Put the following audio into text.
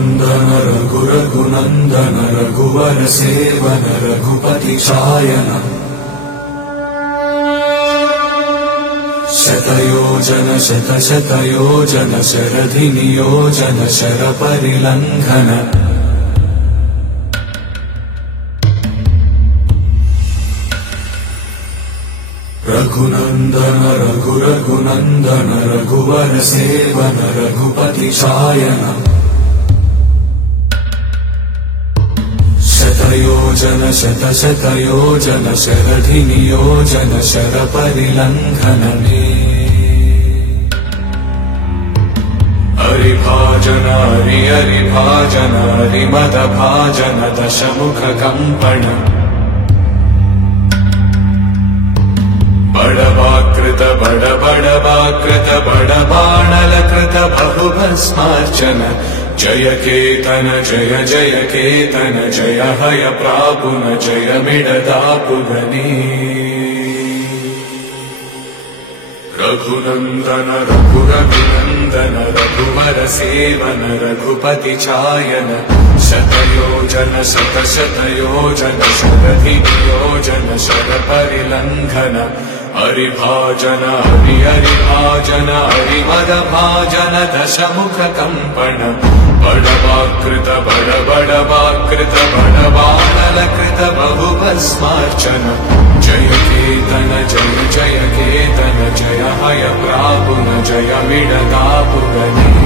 रघुनन्दन रघुरघुनन्दन रघुवर seven Raghupati चायन शतयोजन शतशतयोजन शरधि नियोजन शरपरिलङ्घन रघुनन्दन रघुरघुनन्दन रघुवर seven Raghupati चायन शतयोजन शतशतयोजन शरधि नियोजन शरपरिलङ्घन हरिभाजन हरिभाजन हरिमदभाजन दशमुख कंपन बड़वाकृत बड़बाणलकृत बहुभस्मार्चन जय केतन जय जय केतन जय हय प्रापुन जय मिडदापुगनी रघुनन्दन रघुरघुनन्दन रघुवर सेवन रघुपति चायन शतयोजन शतशतयोजन शरधि नियोजन शरपरिलङ्घन हरिभाजन हरिभाजन हरिमदभाजन दशमुख कंपन बड़वाकृत बड़बाणलकृत बहुभस्मार्चन जय केतन जय जय केतन जय हय प्रापुन जय मिडदापुगनी